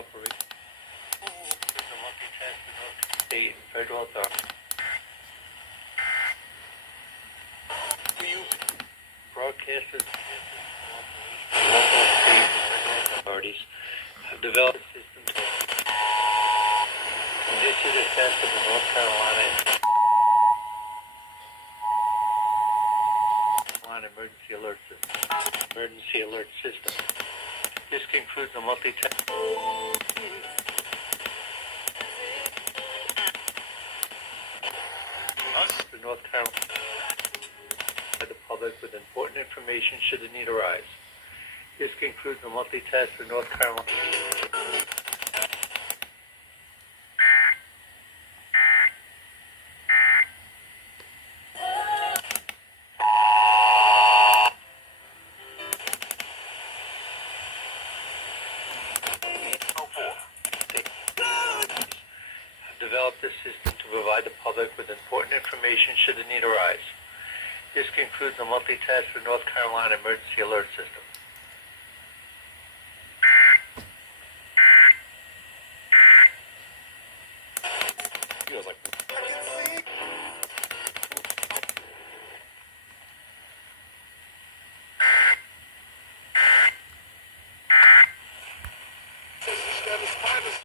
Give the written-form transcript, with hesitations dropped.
operation. The multitask with North state and federal authorities. Broadcasters, local, state, and federal authorities have developed a system to condition the test of the North Carolina emergency alert system. This concludes the multi-test. The North Carolina the public with important information should the need arise. This concludes the multi-test for North Carolina. Developed this system to provide the public with important information should the need arise. This concludes the multi-task for North Carolina Emergency Alert System.